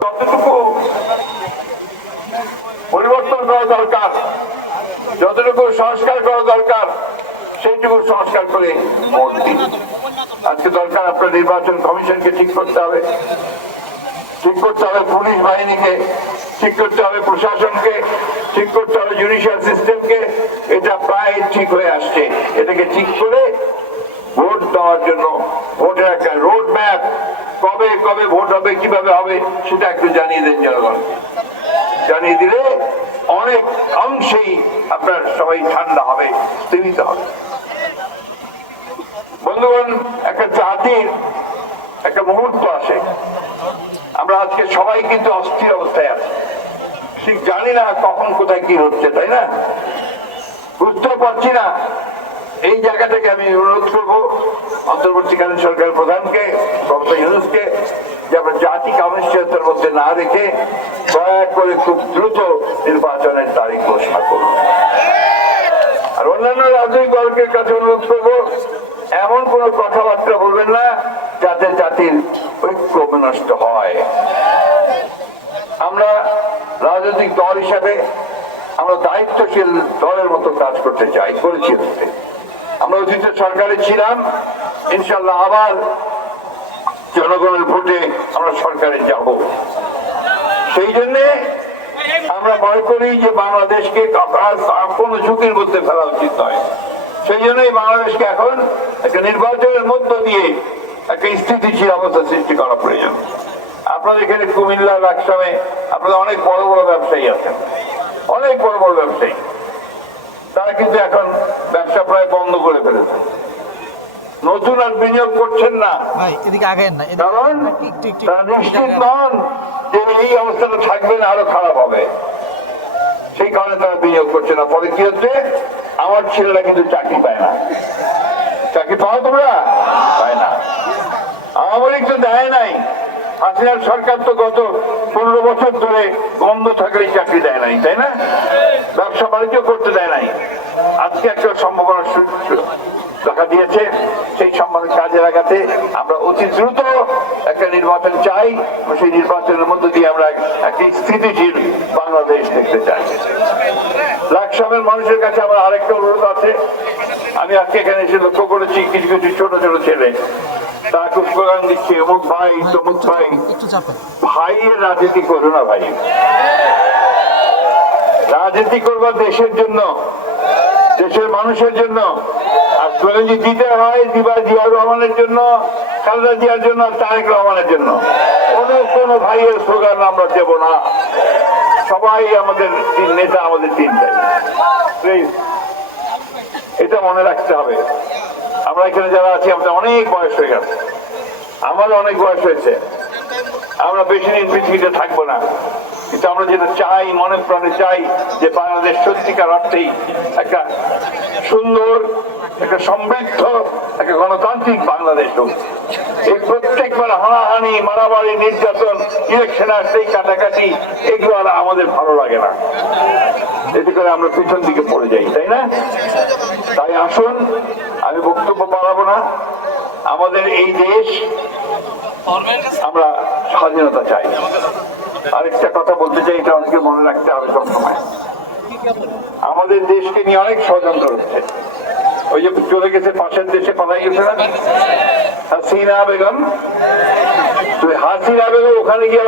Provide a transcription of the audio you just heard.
যতটুকু পরিবর্তন করা দরকার, যতটুকু সংস্কার করা দরকার, সেইটুকু সংস্কার করে আজকে দরকার আপনার নির্বাচন কমিশনকে ঠিক করতে হবে। ঠিক করতে হবে পুলিশ বাহিনীকে, ঠিক করতে হবে প্রশাসনকে, ঠিক করতে হবে জুডিশিয়াল সিস্টেমকে এটা প্রায় ঠিক হয়ে আসছে। এটাকে ঠিক করে ভোট দেওয়ার জন্য, ভোটের একটা রোড ম্যাপ কবে কবে ভোট হবে, কীভাবে হবে, সেটা একটু জানিয়ে দেন জনগণ। জানিয়ে দিলে অনেক অংশেই আপনার সবাই ঠান্ডা হবে স্থিমিত হবে। বন্ধুগণ, একটা জাতির একটা মুহূর্ত আসে। আমরা আজকে সবাই কিন্তু অস্থির অবস্থায় আছি। ঠিক জানি না কখন কোথায় কি হচ্ছে, তাই না? বুঝতেও পারছি না এই জায়গা থেকে আমি অনুরোধ করব অন্তর্বর্তীকালীন সরকার প্রধানকে, প্রফেসর ইউনুসকে, যে আমরা অনিশ্চয়তার মধ্যে না রেখে দয়া করে খুব দ্রুত নির্বাচনের তারিখ ঘোষণা করুন আর অন্যান্য রাজনৈতিক দলকের কাছে অনুরোধ করব, এমন কোন কথাবার্তা বলবেন না যাতে জাতির ঐক্য বিনষ্ট হয় আমরা রাজনৈতিক দল হিসাবে আমরা দায়িত্বশীল দলের মতো কাজ করতে চাই, করেছি। আমরা অতীতে সরকারে ছিলাম ইনশাল্লাহ আবার জনগণের ভোটে আমরা সরকারে যাব। সেই জন্যে আমরা মনে করি যে বাংলাদেশকে কোনো ঝুঁকির মধ্যে ফেলা উচিত নয়। সেই জন্যই বাংলাদেশকে এখন একটা নির্বাচনের মধ্য দিয়ে একটা স্থিতিশীল অবস্থা সৃষ্টি করা প্রয়োজন। আপনাদের এখানে কুমিল্লা লাকসামে আপনাদের অনেক বড় বড় ব্যবসায়ী আছেন। অনেক বড় বড় ব্যবসায়ী। তারা কিন্তু এখন ব্যবসা প্রায় বন্ধ করে ফেলেছে। নতুন আর বিনিয়োগ করছেন না। কারণ তারা নিশ্চিত নন যে এই অবস্থাটা থাকবে না আরও খারাপ হবে। সেই কারণে তারা বিনিয়োগ করছে না। ফলে কি হচ্ছে? আমার ছেলেরা কিন্তু চাকরি পায় না চাকরি পাও তোমরা পায় না আওয়ামী লীগ তো দেয় নাই হাসিনার সরকার তো গত পনেরো বছর ধরে বন্ধ থাকলেই চাকরি দেয় নাই, তাই না? ব্যবসা বাণিজ্য করতে দেয় নাই। আজকে একটা সম্ভাবনা দেখা দিয়েছে, সেই সম্ভাবনা কাজে লাগাতে আমরা অতি দ্রুত একটা নির্বাচন চাই সেই নির্বাচনের মধ্যে দিয়ে আমরা একটি স্থিতিশীল বাংলাদেশ দেখতে চাই। লাকসামের মানুষের কাছে আমার আরেকটা অনুরোধ আছে। আমি আজকে এখানে এসে লক্ষ্য করেছি, কিছু কিছু ছোট ছোট ছেলে খুব স্লোগান দিচ্ছে অমুক ভাই তমুক ভাই। ভাইয়ের রাজনীতি করো না ভাই। রাজনীতি করবা দেশের জন্য দেশের মানুষের জন্য। আর স্লোগান দিতে হয় দিবা জিয়াউর রহমানের জন্য খালেদা জিয়ার জন্য তারেক রহমানের জন্য। কোন কোন ভাইয়ের স্লোগান আমরা দেব না। সবাই আমাদের তিন নেতা আমাদের তিনটাই Please, এটা মনে রাখতে হবে। আমরা এখানে যারা আছি আমাদের অনেক বয়স হয়ে গেছে। আমারও অনেক বয়স হয়েছে। আমরা বেশি দিন পৃথিবীতে থাকব না। কিন্তু আমরা যেটা চাই, মনে প্রাণে চাই যে বাংলাদেশ সত্যিকার অর্থেই একটা সুন্দর, একটা সমৃদ্ধ, একটা গণতান্ত্রিক বাংলাদেশ হোক। এই প্রত্যেকবার হানাহানি, মারামারি, নির্যাতন ইলেকশন আসতেই কাটাকাটি, এগুলো আর আমাদের ভালো লাগে না। এতে করে আমরা পিছন দিকে পড়ে যাই, তাই না? তাই আসুন আমি বক্তব্য বাড়াবো না। আমাদের এই দেশ আমরা স্বাধীনতা চাই। আরেকটা কথা বলতে চাই, এটা অনেকে মনে রাখতে হবে সবসময়। আমাদের দেশকে নিয়ে অনেক ষড়যন্ত্র হচ্ছে। ওই যে চলে গেছে পাশের দেশে পালাই গেছে না? হাসিনা বেগম। হাসিনা বেগম ওখানে গিয়ে